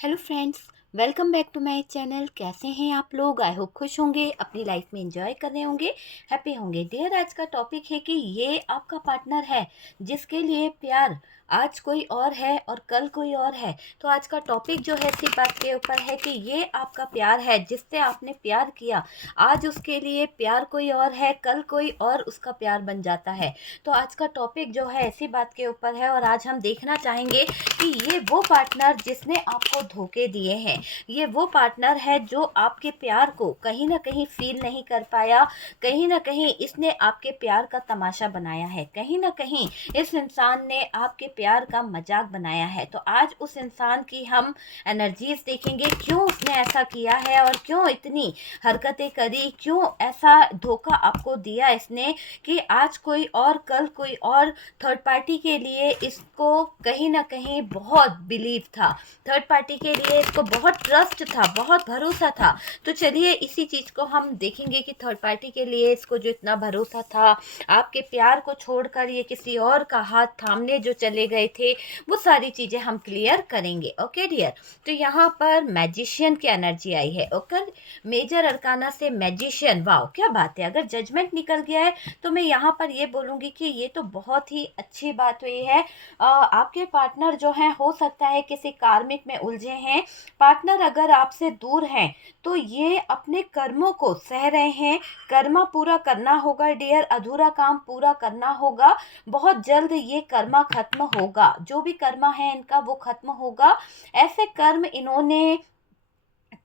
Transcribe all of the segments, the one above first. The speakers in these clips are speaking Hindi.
Hello friends, welcome back to my channel. कैसे हैं आप लोग? आई होप खुश होंगे, अपनी लाइफ में एंजॉय कर रहे होंगे, हैप्पी होंगे। डियर, आज का टॉपिक है कि ये आपका पार्टनर है जिसके लिए प्यार आज कोई और है और कल कोई और है। तो आज का टॉपिक जो है इसी बात के ऊपर है कि ये आपका प्यार है जिससे आपने प्यार किया, आज उसके लिए प्यार कोई और है, कल कोई और उसका प्यार बन जाता है। तो आज का टॉपिक जो है इसी बात के ऊपर है और आज हम देखना चाहेंगे कि ये वो पार्टनर जिसने आपको धोखे दिए हैं, ये वो पार्टनर है जो आपके प्यार को कहीं ना कहीं फील नहीं कर पाया, कहीं ना कहीं इसने आपके प्यार का तमाशा बनाया है, कहीं ना कहीं इस इंसान ने आपके प्यार का मजाक बनाया है। तो आज उस इंसान की हम एनर्जीज देखेंगे, क्यों उसने ऐसा किया है और क्यों इतनी हरकतें करी, क्यों ऐसा धोखा आपको दिया इसने कि आज कोई और कल कोई और। थर्ड पार्टी के लिए इसको कहीं ना कहीं बहुत बिलीव था, थर्ड पार्टी के लिए इसको बहुत ट्रस्ट था, बहुत भरोसा था। तो चलिए इसी चीज़ को हम देखेंगे कि थर्ड पार्टी के लिए इसको जो इतना भरोसा था, आपके प्यार को छोड़कर ये किसी और का हाथ थामने जो चले गए थे, वो सारी चीज़ें हम क्लियर करेंगे। ओके डियर, तो यहाँ पर मैजिशियन की एनर्जी आई है। ओके, मेजर अरकाना से मैजिशियन, वाह क्या बात है। अगर जजमेंट निकल गया है तो मैं यहाँ पर ये बोलूँगी कि ये तो बहुत ही अच्छी बात हुई है। आपके पार्टनर जो हैं हो सकता है किसी कार्मिक में उलझे हैं। पार्टनर अगर आपसे दूर हैं तो ये अपने कर्मों को सह रहे हैं। कर्मा पूरा करना होगा डियर, अधूरा काम पूरा करना होगा। बहुत जल्द ये कर्मा खत्म होगा, जो भी कर्मा है इनका वो खत्म होगा। ऐसे कर्म इन्होंने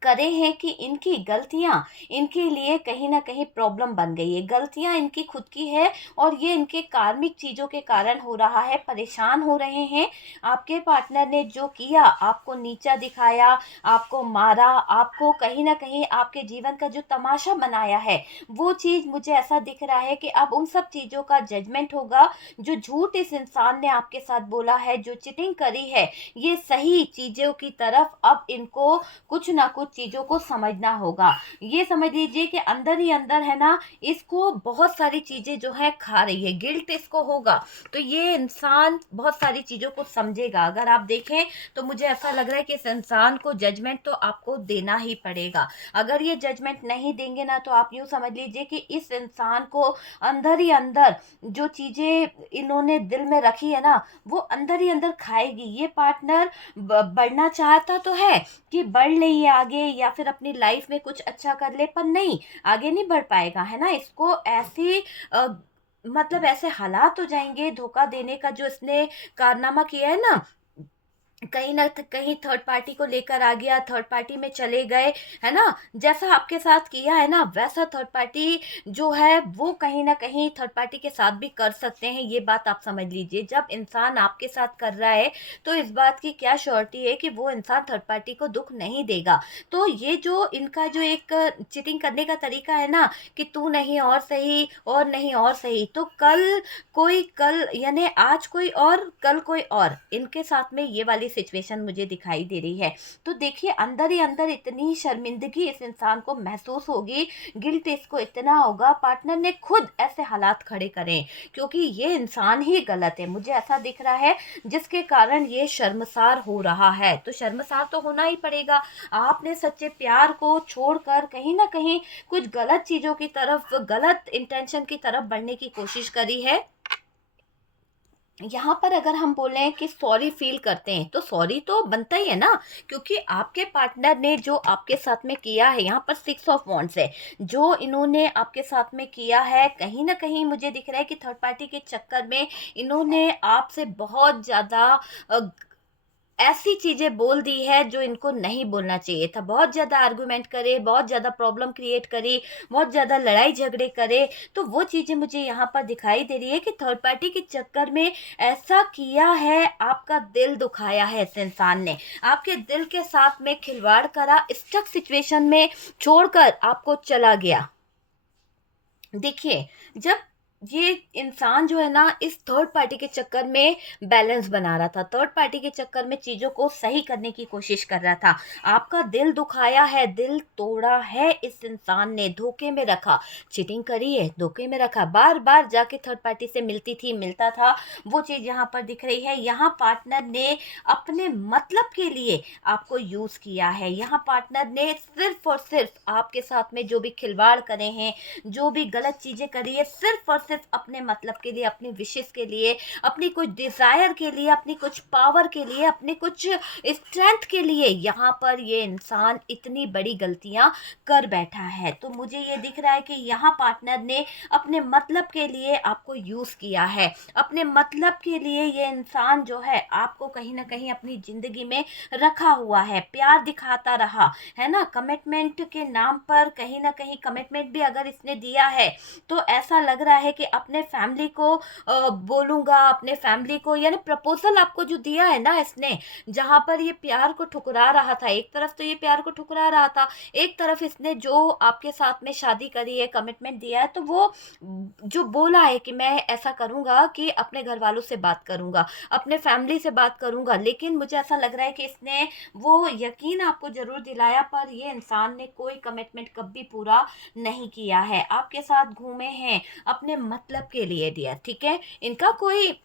करे हैं कि इनकी गलतियां इनके लिए कहीं ना कहीं प्रॉब्लम बन गई है। गलतियां इनकी खुद की है और ये इनके कार्मिक चीज़ों के कारण हो रहा है, परेशान हो रहे हैं। आपके पार्टनर ने जो किया, आपको नीचा दिखाया, आपको मारा, आपको कहीं ना कहीं आपके जीवन का जो तमाशा बनाया है, वो चीज़ मुझे ऐसा दिख रहा है कि अब उन सब चीज़ों का जजमेंट होगा। जो झूठ इस इंसान ने आपके साथ बोला है, जो चिटिंग करी है, ये सही चीज़ों की तरफ अब इनको कुछ ना कुछ चीज़ों को समझना होगा। ये समझ लीजिए कि अंदर ही अंदर है ना, इसको बहुत सारी चीज़ें जो है खा रही है, गिल्ट इसको होगा। तो ये इंसान बहुत सारी चीज़ों को समझेगा। अगर आप देखें तो मुझे ऐसा लग रहा है कि इस इंसान को जजमेंट तो आपको देना ही पड़ेगा। अगर ये जजमेंट नहीं देंगे ना तो आप यूँ समझ लीजिए कि इस इंसान को अंदर ही अंदर जो चीज़ें इन्होंने दिल में रखी है ना, वो अंदर ही अंदर खाएगी। ये पार्टनर बढ़ना चाहता तो है कि बढ़ ले ये आगे या फिर अपनी लाइफ में कुछ अच्छा कर ले, पर नहीं, आगे नहीं बढ़ पाएगा, है ना। इसको ऐसी मतलब ऐसे हालात हो जाएंगे, धोखा देने का जो इसने कारनामा किया है ना, कहीं ना कहीं थर्ड पार्टी को लेकर आ गया, थर्ड पार्टी में चले गए, है ना। जैसा आपके साथ किया है ना, वैसा थर्ड पार्टी जो है वो कहीं ना कहीं थर्ड पार्टी के साथ भी कर सकते हैं। ये बात आप समझ लीजिए। जब इंसान आपके साथ कर रहा है तो इस बात की क्या श्योरिटी है कि वो इंसान थर्ड पार्टी को दुख नहीं देगा। तो ये जो इनका जो एक चिटिंग करने का तरीका है ना, कि तू नहीं और सही और नहीं और सही, तो कल यानी आज कोई और कल कोई और, इनके साथ में ये वाली सिचुएशन मुझे दिखाई दे रही है। तो देखिए अंदर ही अंदर इतनी शर्मिंदगी इस इंसान को महसूस होगी, गिल्ट इसको इतना होगा, पार्टनर ने खुद ऐसे हालात खड़े करें, क्योंकि ये इंसान ही गलत है, मुझे ऐसा दिख रहा है, जिसके कारण ये शर्मसार हो रहा है। तो शर्मसार तो होना ही पड़ेगा। आपने सच्चे प्यार को छोड़कर कहीं ना कहीं कुछ गलत चीजों की तरफ, गलत इंटेंशन की तरफ बढ़ने की कोशिश करी है। यहाँ पर अगर हम बोलें कि सॉरी फील करते हैं तो सॉरी तो बनता ही है ना, क्योंकि आपके पार्टनर ने जो आपके साथ में किया है, यहाँ पर 6 ऑफ वॉन्ड्स है, जो इन्होंने आपके साथ में किया है, कहीं ना कहीं मुझे दिख रहा है कि थर्ड पार्टी के चक्कर में इन्होंने आपसे बहुत ज़्यादा ऐसी चीजें बोल दी है जो इनको नहीं बोलना चाहिए था। बहुत ज्यादा आर्गुमेंट करे, बहुत ज्यादा प्रॉब्लम क्रिएट करी, बहुत ज्यादा लड़ाई झगड़े करे। तो वो चीजें मुझे यहाँ पर दिखाई दे रही है कि थर्ड पार्टी के चक्कर में ऐसा किया है, आपका दिल दुखाया है इस इंसान ने, आपके दिल के साथ में खिलवाड़ करा, स्टक सिचुएशन में छोड़कर आपको चला गया। देखिए, जब ये इंसान जो है ना इस थर्ड पार्टी के चक्कर में बैलेंस बना रहा था, थर्ड पार्टी के चक्कर में चीज़ों को सही करने की कोशिश कर रहा था। आपका दिल दुखाया है, दिल तोड़ा है इस इंसान ने, धोखे में रखा, चीटिंग करी है, धोखे में रखा, बार बार जाके थर्ड पार्टी से मिलती थी, मिलता था। वो चीज़ यहाँ पर दिख रही है। यहाँ पार्टनर ने अपने मतलब के लिए आपको यूज़ किया है। यहाँ पार्टनर ने सिर्फ और सिर्फ आपके साथ में जो भी खिलवाड़ करे हैं, जो भी गलत चीज़ें करी है, सिर्फ और सिर्फ अपने मतलब के लिए, अपनी विशेष के लिए, अपनी कुछ डिज़ायर के लिए, अपनी कुछ पावर के लिए, अपने कुछ स्ट्रेंथ के लिए यहाँ पर ये इंसान इतनी बड़ी गलतियाँ कर बैठा है। तो मुझे ये दिख रहा है कि यहाँ पार्टनर ने अपने मतलब के लिए आपको यूज़ किया है। अपने मतलब के लिए ये इंसान जो है आपको कहीं ना कहीं अपनी ज़िंदगी में रखा हुआ है, प्यार दिखाता रहा है ना, कमिटमेंट के नाम पर कहीं ना कहीं कमिटमेंट भी अगर इसने दिया है तो ऐसा लग रहा है कि अपने फैमिली को बोलूँगा, अपने फैमिली को, यानी प्रपोजल आपको जो दिया है ना इसने, जहाँ पर ये प्यार को ठुकरा रहा था, एक तरफ तो ये प्यार को ठुकरा रहा था, एक तरफ इसने जो आपके साथ में शादी करी है, कमिटमेंट दिया है, तो वो जो बोला है कि मैं ऐसा करूँगा कि अपने घर वालों से बात करूँगा, अपने फैमिली से बात करूँगा, लेकिन मुझे ऐसा लग रहा है कि इसने वो यकीन आपको ज़रूर दिलाया, पर ये इंसान ने कोई कमिटमेंट कभी पूरा नहीं किया है। आपके साथ घूमे हैं, अपने मतलब के लिए दिया, ठीक है? इनका कोई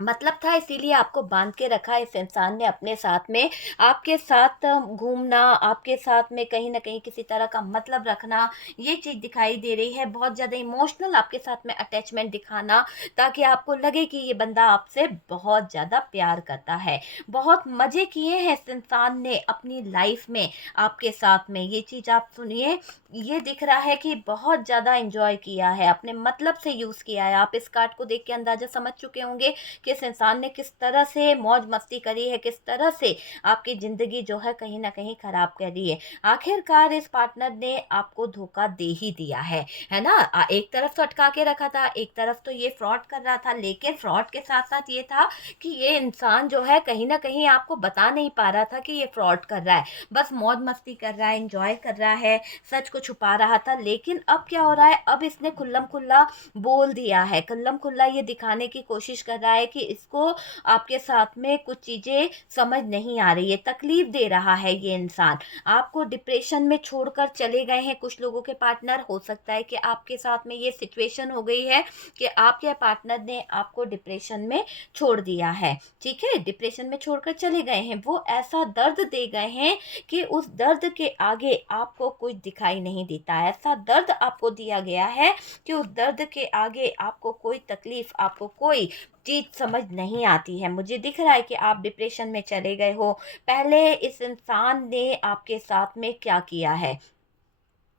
मतलब था, इसीलिए आपको बांध के रखा इस इंसान ने अपने साथ में। आपके साथ घूमना, आपके साथ में कहीं ना कहीं किसी तरह का मतलब रखना, ये चीज़ दिखाई दे रही है। बहुत ज़्यादा इमोशनल आपके साथ में अटैचमेंट दिखाना, ताकि आपको लगे कि ये बंदा आपसे बहुत ज़्यादा प्यार करता है। बहुत मज़े किए हैं इस इंसान ने अपनी लाइफ में आपके साथ में, ये चीज़ आप सुनिए। ये दिख रहा है कि बहुत ज़्यादा इंजॉय किया है, अपने मतलब से यूज़ किया है। आप इस कार्ड को देख के अंदाज़ा समझ चुके होंगे किस इंसान ने किस तरह से मौज मस्ती करी है, किस तरह से आपकी ज़िंदगी जो है कहीं न कहीं ख़राब करी है। आखिरकार इस पार्टनर ने आपको धोखा दे ही दिया है ना? एक तरफ तो अटका के रखा था, एक तरफ तो ये फ्रॉड कर रहा था, लेकिन फ्रॉड के साथ-साथ ये था कि ये इंसान जो है कहीं न कहीं आपको बता नहीं पा रहा था कि ये फ्रॉड कर रहा है। बस मौज मस्ती कर रहा है, एन्जॉय कर रहा है, सच को छुपा रहा था। लेकिन अब क्या हो रहा है, अब इसने खुल्लम-खुल्ला बोल दिया है, खुल्लम-खुल्ला ये दिखाने की कोशिश कर रहा है कि इसको आपके साथ में कुछ चीज़ें समझ नहीं आ रही है, तकलीफ़ दे रहा है ये इंसान। आपको डिप्रेशन में छोड़कर चले गए हैं कुछ लोगों के पार्टनर। हो सकता है कि आपके साथ में ये सिचुएशन हो गई है कि आपके पार्टनर ने आपको डिप्रेशन में छोड़ दिया है, ठीक है? डिप्रेशन में छोड़कर चले गए हैं। वो ऐसा दर्द दे गए हैं कि उस दर्द के आगे आपको कुछ दिखाई नहीं देता। ऐसा दर्द आपको दिया गया है कि उस दर्द के आगे आपको कोई तकलीफ़, आपको कोई चीज़ समझ नहीं आती है। मुझे दिख रहा है कि आप डिप्रेशन में चले गए हो। पहले इस इंसान ने आपके साथ में क्या किया है?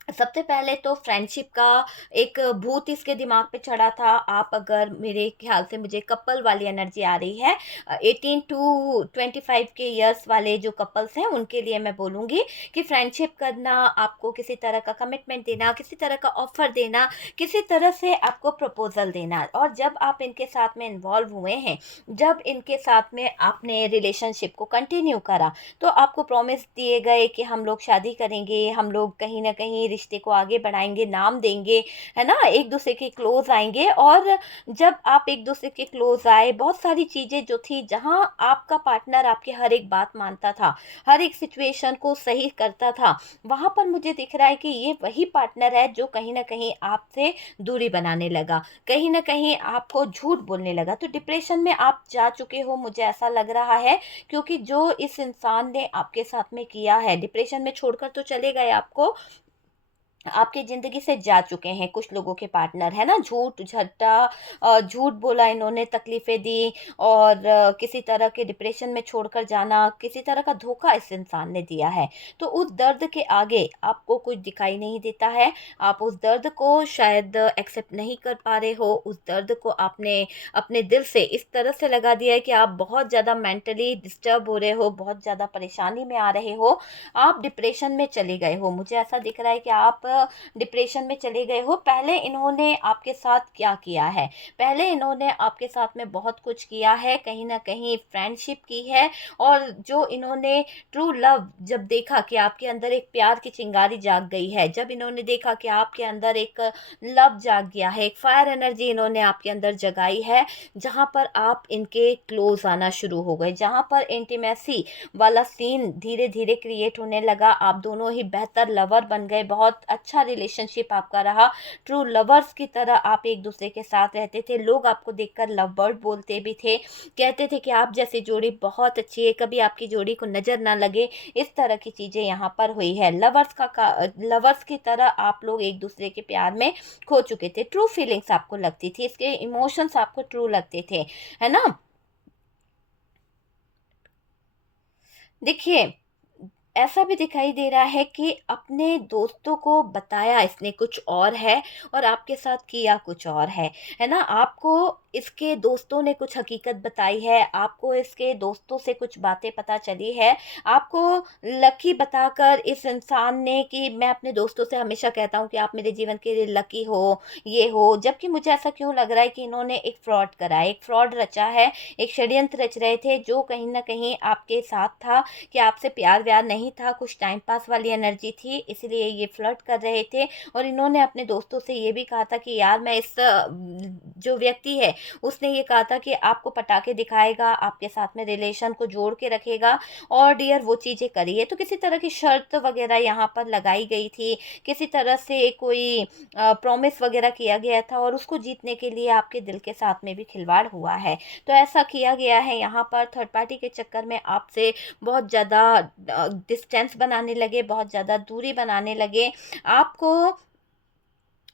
सबसे पहले तो फ्रेंडशिप का एक भूत इसके दिमाग पे चढ़ा था। आप अगर, मेरे ख्याल से मुझे कपल वाली एनर्जी आ रही है, 18 टू 25 के इयर्स वाले जो कपल्स हैं उनके लिए मैं बोलूँगी कि फ्रेंडशिप करना, आपको किसी तरह का कमिटमेंट देना, किसी तरह का ऑफ़र देना, किसी तरह से आपको प्रपोज़ल देना, और जब आप इनके साथ में इन्वॉल्व हुए हैं, जब इनके साथ में आपने रिलेशनशिप को कंटिन्यू करा, तो आपको प्रॉमिस दिए गए कि हम लोग शादी करेंगे, हम लोग कहीं न कहीं रिश्ते को आगे बढ़ाएँगे, नाम देंगे, है ना? एक-दूसरे के क्लोज़ आएँगे, और जब आप एक-दूसरे के क्लोज़ आए, बहुत सारी चीज़ें जो थी, जहाँ आपका पार्टनर आपकी हर एक बात मानता था, हर एक सिचुएशन को सही करता था, वहाँ पर मुझे दिख रहा है कि ये वही पार्टनर है जो कहीं न कहीं आपसे दूरी बनाने लगा, कहीं न कहीं आपको झूठ बोलने लगा। तो डिप्रेशन में आप जा चुके हो, मुझे ऐसा लग रहा है, क्योंकि जो इस इंसान ने आपके साथ में किया है, डिप्रेशन में छोड़कर तो चले गए आपको, आपकी ज़िंदगी से जा चुके हैं कुछ लोगों के पार्टनर, है ना? झूठ झट्टा, झूठ बोला इन्होंने, तकलीफ़ें दी, और किसी तरह के डिप्रेशन में छोड़कर जाना, किसी तरह का धोखा इस इंसान ने दिया है। तो उस दर्द के आगे आपको कुछ दिखाई नहीं देता है। आप उस दर्द को शायद एक्सेप्ट नहीं कर पा रहे हो। उस दर्द को आपने अपने दिल से इस तरह से लगा दिया है कि आप बहुत ज़्यादा मेंटली डिस्टर्ब हो रहे हो, बहुत ज़्यादा परेशानी में आ रहे हो, आप डिप्रेशन में चले गए हो। मुझे ऐसा दिख रहा है कि आप डिप्रेशन में चले गए हो, पहले इन्होंने आपके साथ क्या किया है? पहले इन्होंने आपके साथ में बहुत कुछ किया है, कहीं न कहीं फ्रेंडशिप की है, और जो इन्होंने ट्रू लव जब देखा कि आपके अंदर एक प्यार की चिंगारी जाग गई है, जब इन्होंने देखा कि आपके अंदर एक लव जाग गया है, एक फायर एनर्जी इन्होंने आपके अंदर जगाई है, जहाँ पर आप इनके क्लोज़ आना शुरू हो गए, जहाँ पर इंटीमेसी वाला सीन धीरे-धीरे क्रिएट होने लगा। आप दोनों ही बेहतर लवर बन गए, बहुत अच्छा रिलेशनशिप आपका रहा। ट्रू लवर्स की तरह आप एक-दूसरे के साथ रहते थे। लोग आपको देखकर लव बर्ड बोलते भी थे, कहते थे कि आप जैसी जोड़ी बहुत अच्छी है, कभी आपकी जोड़ी को नज़र ना लगे। इस तरह की चीज़ें यहाँ पर हुई है। लवर्स की तरह आप लोग एक-दूसरे के प्यार में खो चुके थे। ट्रू फीलिंग्स आपको लगती थी, इसके इमोशंस आपको ट्रू लगते थे, है ना? देखिए, ऐसा भी दिखाई दे रहा है कि अपने दोस्तों को बताया इसने कुछ और है और आपके साथ किया कुछ और है ना? आपको इसके दोस्तों ने कुछ हकीकत बताई है, आपको इसके दोस्तों से कुछ बातें पता चली है, आपको लकी बताकर इस इंसान ने, कि मैं अपने दोस्तों से हमेशा कहता हूँ कि आप मेरे जीवन के लिए लकी हो, ये हो, जबकि मुझे ऐसा क्यों लग रहा है कि इन्होंने एक फ्रॉड करा है, एक फ्रॉड रचा है, एक षड्यंत्र रच रहे थे जो कहीं न कहीं आपके साथ था, कि आपसे प्यार-व्यार नहीं था, कुछ टाइम पास वाली एनर्जी थी, इसलिए ये फ्लर्ट कर रहे थे। और इन्होंने अपने दोस्तों से ये भी कहा था कि यार मैं जो व्यक्ति है, उसने ये कहा था कि आपको पटाखे दिखाएगा, आपके साथ में रिलेशन को जोड़ के रखेगा, और डियर वो चीज़ें करिए। तो किसी तरह की शर्त वगैरह यहाँ पर लगाई गई थी, किसी तरह से कोई प्रॉमिस वगैरह किया गया था, और उसको जीतने के लिए आपके दिल के साथ में भी खिलवाड़ हुआ है। तो ऐसा किया गया है यहाँ पर, थर्ड पार्टी के चक्कर में आपसे बहुत ज़्यादा डिस्टेंस बनाने लगे, बहुत ज़्यादा दूरी बनाने लगे, आपको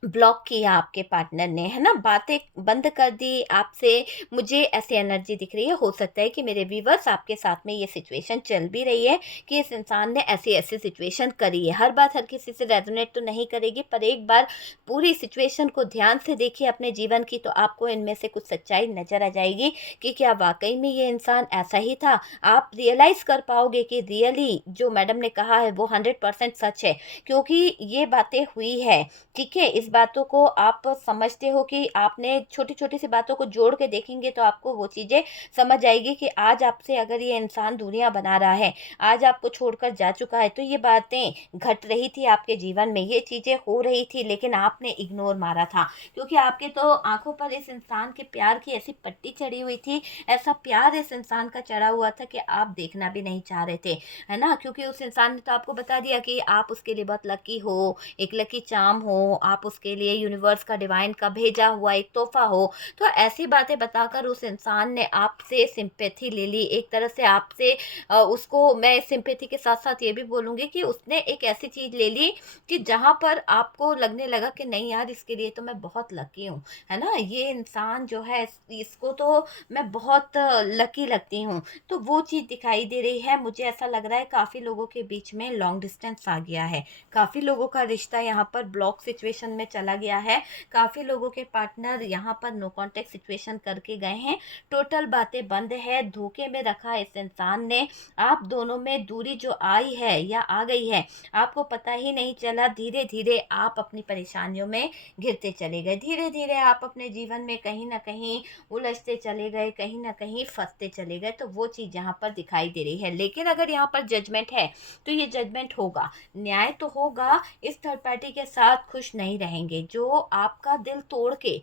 ब्लॉक किया आपके पार्टनर ने, है ना? बातें बंद कर दी आपसे। मुझे ऐसी एनर्जी दिख रही है, हो सकता है कि मेरे व्यूअर्स आपके साथ में ये सिचुएशन चल भी रही है कि इस इंसान ने ऐसी-ऐसी सिचुएशन करी है। हर बात हर किसी से रेज़ोनेट तो नहीं करेगी, पर एक बार पूरी सिचुएशन को ध्यान से देखिए अपने जीवन की, तो आपको इनमें से कुछ सच्चाई नज़र आ जाएगी कि क्या वाक़ई में ये इंसान ऐसा ही था। आप रियलाइज़ कर पाओगे कि रियली जो मैडम ने कहा है वो 100% सच है, क्योंकि ये बातें हुई है। ठीक है? इस बातों को आप समझते हो कि आपने छोटी-छोटी सी बातों को जोड़ के देखेंगे तो आपको वो चीज़ें समझ आएगी कि आज आपसे अगर ये इंसान दूरियाँ बना रहा है, आज आपको छोड़कर जा चुका है, तो ये बातें घट रही थी आपके जीवन में, ये चीज़ें हो रही थी, लेकिन आपने इग्नोर मारा था। क्योंकि आपके तो आँखों पर इस इंसान के प्यार की ऐसी पट्टी चढ़ी हुई थी, ऐसा प्यार इस इंसान का चढ़ा हुआ था कि आप देखना भी नहीं चाह रहे थे, है ना? क्योंकि उस इंसान ने तो आपको बता दिया कि आप उसके लिए बहुत लकी हो, एक लकी चार्म हो, आप उसके लिए यूनिवर्स का डिवाइन का भेजा हुआ एक तोहफ़ा हो। तो ऐसी बातें बताकर उस इंसान ने आपसे सिंपैथी ले ली। एक तरह से आपसे उसको मैं सिंपैथी के साथ-साथ ये भी बोलूँगी कि उसने एक ऐसी चीज़ ले ली कि जहाँ पर आपको लगने लगा कि नहीं यार, इसके लिए तो मैं बहुत लकी हूँ, है ना? ये इंसान जो है इसको तो मैं बहुत लकी लगती हूँ। तो वो चीज़ दिखाई दे रही है। मुझे ऐसा लग रहा है काफ़ी लोगों के बीच में लॉन्ग डिस्टेंस आ गया है। काफ़ी लोगों का रिश्ता यहाँ पर ब्लॉक सिचुएशन में चला गया है। काफ़ी लोगों के पार्टनर यहाँ पर नो कॉन्टैक्ट सिचुएशन करके गए हैं। टोटल बातें बंद है, धोखे में रखा इस इंसान ने। आप दोनों में दूरी जो आई है या आ गई है, आपको पता ही नहीं चला। धीरे-धीरे आप अपनी परेशानियों में घिरते चले गए। धीरे-धीरे आप अपने जीवन में कहीं न कहीं उलझते चले गए, कहीं न कहीं फँसते चले गए। तो वो चीज़ यहाँ पर दिखाई दे रही है। लेकिन अगर यहाँ पर जजमेंट है, तो ये जजमेंट होगा, न्याय तो होगा। इस थर्ड पार्टी के साथ खुश नहीं रहेंगे, जो आपका दिल तोड़ के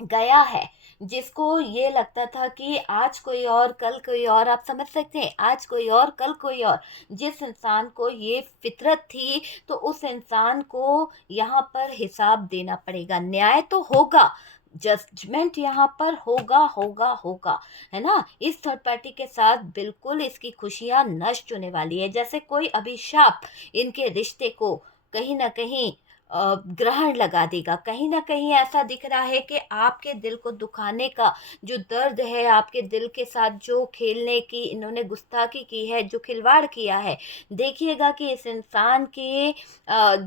गया है, जिसको ये लगता था कि आज कोई और कल कोई और, आप समझ सकते हैं, आज कोई और कल कोई और। जिस इंसान को ये फितरत थी, तो उस इंसान को यहाँ पर हिसाब देना पड़ेगा। न्याय तो होगा, जजमेंट यहाँ पर होगा, होगा, होगा, है ना? इस थर्ड पार्टी के साथ बिल्कुल इसकी खुशियाँ नष्ट होने वाली है। जैसे कोई अभिशाप इनके रिश्ते को कहीं न कहीं ग्रहण लगा देगा। कहीं न कहीं ऐसा दिख रहा है कि आपके दिल को दुखाने का जो दर्द है, आपके दिल के साथ जो खेलने की इन्होंने गुस्ताखी की है, जो खिलवाड़ किया है, देखिएगा कि इस इंसान के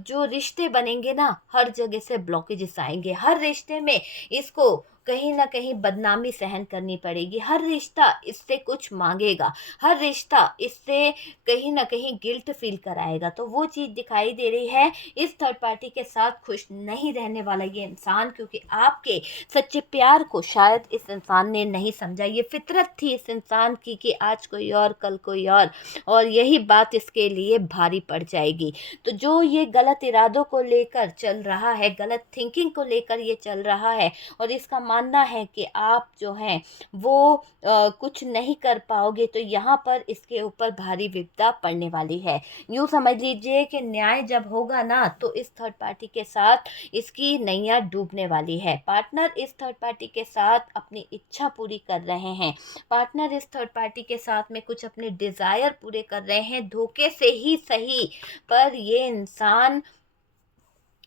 जो रिश्ते बनेंगे ना, हर जगह से ब्लॉकेजेस आएँगे। हर रिश्ते में इसको कहीं ना कहीं बदनामी सहन करनी पड़ेगी, हर रिश्ता इससे कुछ मांगेगा, हर रिश्ता इससे कहीं ना कहीं गिल्ट फील कराएगा। तो वो चीज़ दिखाई दे रही है। इस थर्ड पार्टी के साथ खुश नहीं रहने वाला ये इंसान, क्योंकि आपके सच्चे प्यार को शायद इस इंसान ने नहीं समझा। ये फितरत थी इस इंसान की कि आज कोई और कल कोई और यही बात इसके लिए भारी पड़ जाएगी। तो जो ये गलत इरादों को लेकर चल रहा है, गलत थिंकिंग को लेकर ये चल रहा है, और इसका मानना है कि आप जो हैं वो कुछ नहीं कर पाओगे, तो यहाँ पर इसके ऊपर भारी विपदा पड़ने वाली है। यूँ समझ लीजिए कि न्याय जब होगा ना, तो इस थर्ड पार्टी के साथ इसकी नैया डूबने वाली है। पार्टनर इस थर्ड पार्टी के साथ अपनी इच्छा पूरी कर रहे हैं, पार्टनर इस थर्ड पार्टी के साथ में कुछ अपने डिजायर पूरे कर रहे हैं, धोखे से ही सही, पर ये इंसान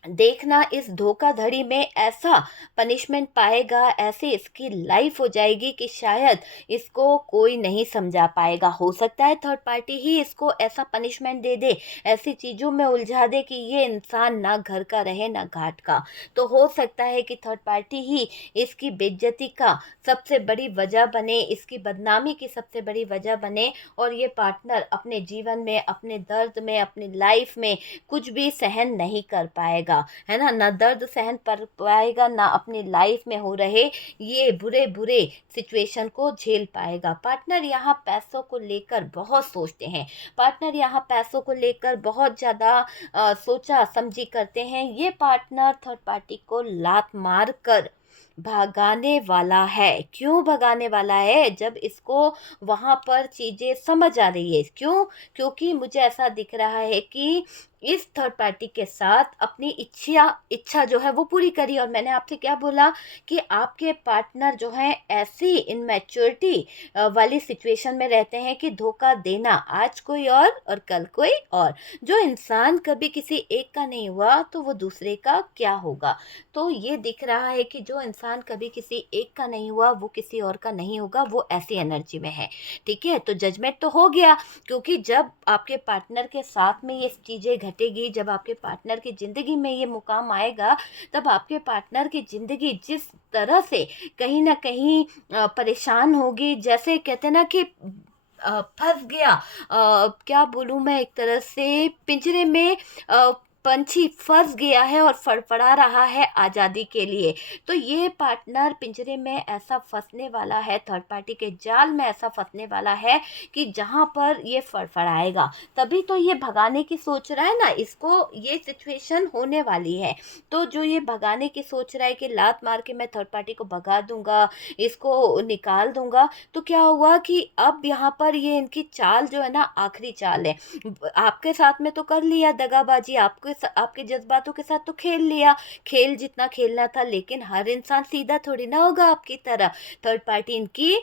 देखना इस धोखाधड़ी में ऐसा पनिशमेंट पाएगा, ऐसे इसकी लाइफ हो जाएगी कि शायद इसको कोई नहीं समझा पाएगा। हो सकता है थर्ड पार्टी ही इसको ऐसा पनिशमेंट दे दे, ऐसी चीज़ों में उलझा दे कि ये इंसान ना घर का रहे ना घाट का। तो हो सकता है कि थर्ड पार्टी ही इसकी बेइज्जती का सबसे बड़ी वजह बने, इसकी बदनामी की सबसे बड़ी वजह बने, और ये पार्टनर अपने जीवन में, अपने दर्द में, अपनी लाइफ में कुछ भी सहन नहीं कर पाएगा, है ना, ना दर्द सहन कर पाएगा, ना अपनी लाइफ में हो रहे ये बुरे बुरे सिचुएशन को झेल पाएगा। पार्टनर यहाँ पैसों को लेकर बहुत सोचते हैं, पार्टनर यहाँ पैसों को लेकर बहुत ज़्यादा सोचा समझी करते हैं। ये पार्टनर थर्ड पार्टी को लात मार कर भगाने वाला है। क्यों भगाने वाला है? जब इसको वहां पर चीजें समझ आ रही है। क्यों? क्योंकि मुझे ऐसा दिख रहा है कि इस थर्ड पार्टी के साथ अपनी इच्छा जो है वो पूरी करी। और मैंने आपसे क्या बोला कि आपके पार्टनर जो है ऐसी इनमेच्योरिटी वाली सिचुएशन में रहते हैं कि धोखा देना, आज कोई और कल कोई और। जो इंसान कभी किसी एक का नहीं हुआ तो वो दूसरे का क्या होगा। तो ये दिख रहा है कि जो इंसान कभी किसी एक का नहीं हुआ वो किसी और का नहीं होगा, वो ऐसी एनर्जी में है। ठीक है, तो जजमेंट तो हो गया, क्योंकि जब आपके पार्टनर के साथ में ये चीज़ें घटेगी, जब आपके पार्टनर की ज़िंदगी में ये मुकाम आएगा, तब आपके पार्टनर की ज़िंदगी जिस तरह से कहीं ना कहीं परेशान होगी, जैसे कहते हैं ना कि फंस गया, क्या बोलूँ मैं, एक तरह से पिंजरे में पंछी फंस गया है और फड़फड़ा रहा है आज़ादी के लिए। तो ये पार्टनर पिंजरे में ऐसा फंसने वाला है, थर्ड पार्टी के जाल में ऐसा फंसने वाला है कि जहाँ पर ये फड़फड़ाएगा, तभी तो ये भगाने की सोच रहा है ना, इसको ये सिचुएशन होने वाली है। तो जो ये भगाने की सोच रहा है कि लात मार के मैं थर्ड पार्टी को भगा दूंगा, इसको निकाल दूंगा, तो क्या हुआ कि अब यहाँ पर ये इनकी चाल जो है ना, आखिरी चाल है। आपके साथ में तो कर लिया दगाबाजी, आपके जज्बातों के साथ तो खेल लिया, खेल जितना खेलना था, लेकिन हर इंसान सीधा थोड़ी ना होगा आपकी तरह। थर्ड पार्टी इनकी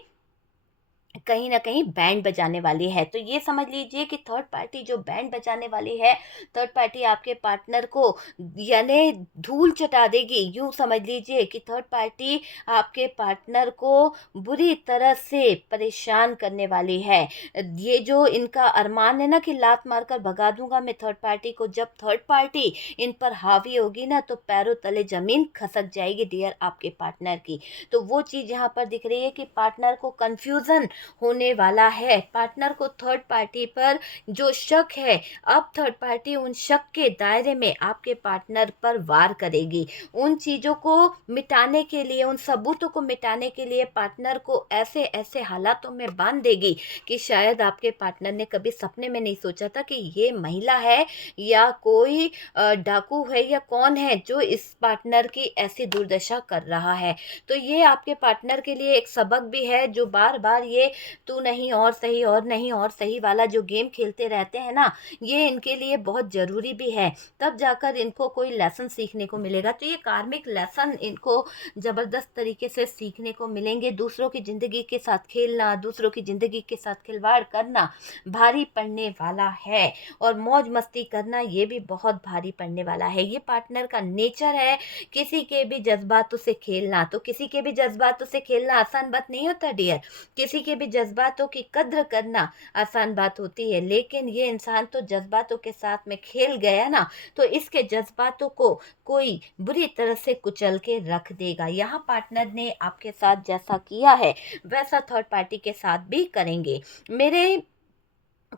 कहीं ना कहीं बैंड बजाने वाली है। तो ये समझ लीजिए कि थर्ड पार्टी जो बैंड बजाने वाली है, थर्ड पार्टी आपके पार्टनर को यानी धूल चटा देगी। यूं समझ लीजिए कि थर्ड पार्टी आपके पार्टनर को बुरी तरह से परेशान करने वाली है। ये जो इनका अरमान है ना कि लात मारकर भगा दूंगा मैं थर्ड पार्टी को, जब थर्ड पार्टी इन पर हावी होगी ना, तो पैरों तले जमीन खसक जाएगी डियर आपके पार्टनर की। तो वो चीज़ यहाँ पर दिख रही है कि पार्टनर को कंफ्यूजन होने वाला है। पार्टनर को थर्ड पार्टी पर जो शक है, अब थर्ड पार्टी उन शक के दायरे में आपके पार्टनर पर वार करेगी। उन चीज़ों को मिटाने के लिए, उन सबूतों को मिटाने के लिए पार्टनर को ऐसे ऐसे हालातों में बांध देगी कि शायद आपके पार्टनर ने कभी सपने में नहीं सोचा था कि ये महिला है या कोई डाकू है या कौन है जो इस पार्टनर की ऐसी दुर्दशा कर रहा है। तो ये आपके पार्टनर के लिए एक सबक भी है, जो बार बार ये तू नहीं और सही और नहीं और सही वाला जो गेम खेलते रहते हैं ना, ये इनके लिए बहुत ज़रूरी भी है। तब जाकर इनको कोई लेसन सीखने को मिलेगा। तो ये कार्मिक लेसन इनको ज़बरदस्त तरीके से सीखने को मिलेंगे। दूसरों की ज़िंदगी के साथ खेलना, दूसरों की ज़िंदगी के साथ खिलवाड़ करना भारी पड़ने वाला है, और मौज मस्ती करना ये भी बहुत भारी पड़ने वाला है। ये पार्टनर का नेचर है, किसी के भी जज्बातों से खेलना। तो किसी के भी जज्बातों से खेलना आसान बात नहीं होता डियर, किसी के भी जज़्बातों की कद्र करना आसान बात होती है, लेकिन ये इंसान तो जज़्बातों के साथ में खेल गया ना, तो इसके जज़्बातों को कोई बुरी तरह से कुचल के रख देगा। यहाँ पार्टनर ने आपके साथ जैसा किया है, वैसा थर्ड पार्टी के साथ भी करेंगे। मेरे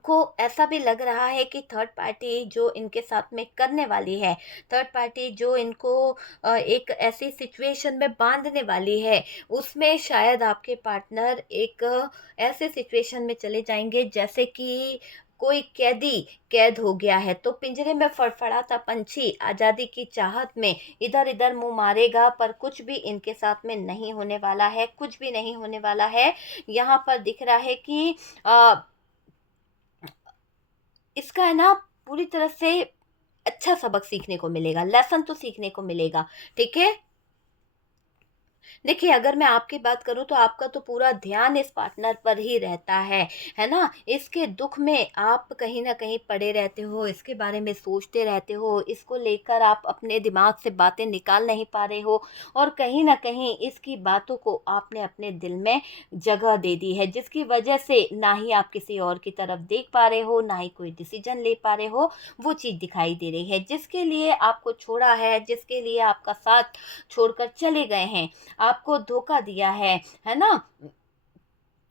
को ऐसा भी लग रहा है कि थर्ड पार्टी जो इनके साथ में करने वाली है, थर्ड पार्टी जो इनको एक ऐसी सिचुएशन में बांधने वाली है, उसमें शायद आपके पार्टनर एक ऐसे सिचुएशन में चले जाएंगे जैसे कि कोई कैदी कैद हो गया है, तो पिंजरे में फड़फड़ाता पंछी आज़ादी की चाहत में इधर इधर मुंह मारेगा, पर कुछ भी इनके साथ में नहीं होने वाला है, कुछ भी नहीं होने वाला है। यहाँ पर दिख रहा है कि अ, इसका है ना पूरी तरह से अच्छा सबक सीखने को मिलेगा, लेसन तो सीखने को मिलेगा, ठीक है? देखिए, अगर मैं आपकी बात करूँ तो आपका तो पूरा ध्यान इस पार्टनर पर ही रहता है ना? इसके दुःख में आप कहीं न कहीं पड़े रहते हो, इसके बारे में सोचते रहते हो, इसको लेकर आप अपने दिमाग से बातें निकाल नहीं पा रहे हो और कहीं न कहीं इसकी बातों को आपने अपने दिल में जगह दे दी है, जिसकी वजह से ना ही आप किसी और की तरफ देख पा रहे हो, ना ही कोई डिसीज़न ले पा रहे हो, वो चीज़ दिखाई दे रही है। जिसके लिए आपको छोड़ा है, जिसके लिए आपका साथ छोड़कर चले गए हैं, आपको धोखा दिया है ना?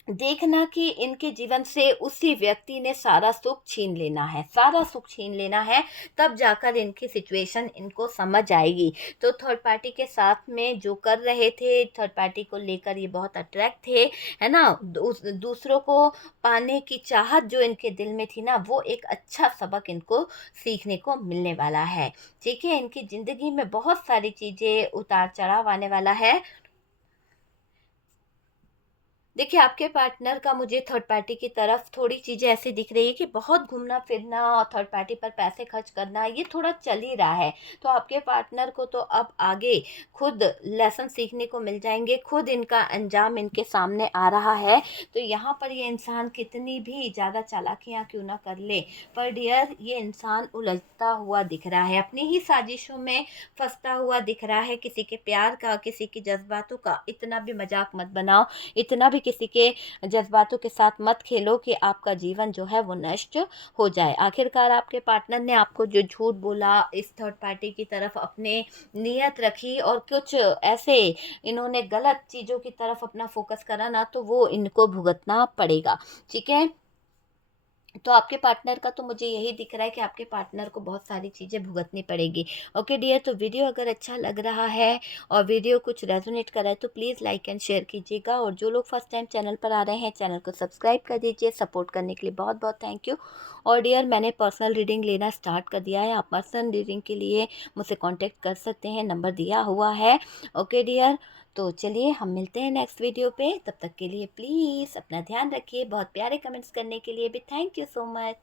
देखना कि इनके जीवन से उसी व्यक्ति ने सारा सुख छीन लेना है, सारा सुख छीन लेना है, तब जाकर इनकी सिचुएशन इनको समझ आएगी। तो थर्ड पार्टी के साथ में जो कर रहे थे, थर्ड पार्टी को लेकर ये बहुत अट्रैक्ट थे, है ना? दूसरों को पाने की चाहत जो इनके दिल में थी ना, वो एक अच्छा सबक इनको सीखने को मिलने वाला है, ठीक है? इनकी ज़िंदगी में बहुत सारी चीज़ें उतार-चढ़ाव आने वाला है। देखिए, आपके पार्टनर का मुझे थर्ड पार्टी की तरफ थोड़ी चीज़ें ऐसी दिख रही है कि बहुत घूमना-फिरना और थर्ड पार्टी पर पैसे खर्च करना, ये थोड़ा चल ही रहा है। तो आपके पार्टनर को तो अब आगे खुद लेसन सीखने को मिल जाएँगे, खुद इनका अंजाम इनके सामने आ रहा है। तो यहाँ पर ये इंसान कितनी भी ज़्यादा चालाकियाँ क्यों ना कर ले, पर डियर ये इंसान उलझता हुआ दिख रहा है, अपनी ही साजिशों में फँसता हुआ दिख रहा है। किसी के प्यार का, किसी के जज़्बातों का इतना भी मज़ाक मत बनाओ, इतना भी किसी के जज़्बातों के साथ मत खेलो कि आपका जीवन जो है वो नष्ट हो जाए। आखिरकार आपके पार्टनर ने आपको जो झूठ बोला, इस थर्ड पार्टी की तरफ अपने नियत रखी और कुछ ऐसे इन्होंने गलत चीज़ों की तरफ अपना फ़ोकस करा ना, तो वो इनको भुगतना पड़ेगा, ठीक है? तो आपके पार्टनर का तो मुझे यही दिख रहा है कि आपके पार्टनर को बहुत सारी चीज़ें भुगतनी पड़ेगी। ओके डियर, तो वीडियो अगर अच्छा लग रहा है और वीडियो कुछ रेज़ोनेट कर रहा है तो प्लीज़ लाइक एंड शेयर कीजिएगा, और जो लोग फर्स्ट टाइम चैनल पर आ रहे हैं चैनल को सब्सक्राइब कर दीजिए। सपोर्ट करने के लिए बहुत-बहुत थैंक यू। और डियर, मैंने पर्सनल रीडिंग लेना स्टार्ट कर दिया है। आप पर्सनल रीडिंग के लिए मुझसे कॉन्टैक्ट कर सकते हैं, नंबर दिया हुआ है। ओके डियर, तो चलिए हम मिलते हैं नेक्स्ट वीडियो पे। तब तक के लिए प्लीज़ अपना ध्यान रखिए। बहुत प्यारे कमेंट्स करने के लिए भी थैंक यू सो मच।